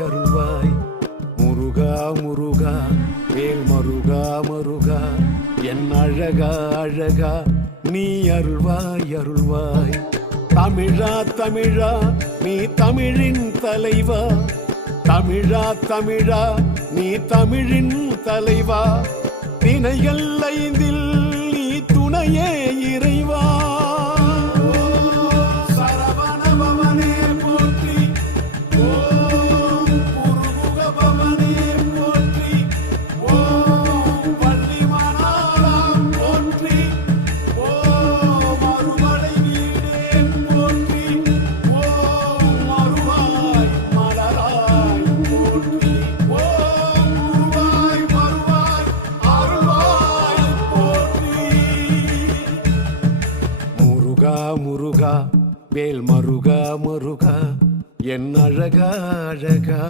அருள்வாய். முருகா முருகா வேல் மருகா மருகா என் அழகா அழகா நீ அருள்வாய் அருள்வாய். தமிழா தமிழா நீ தமிழின் தலைவா. தமிழா தமிழா நீ தமிழின் தலைவா. திணைகள் ஐந்தில் நீ துணையே இறைவா. முருகா வேல் மருகா மருகா என் அழகா அழகா.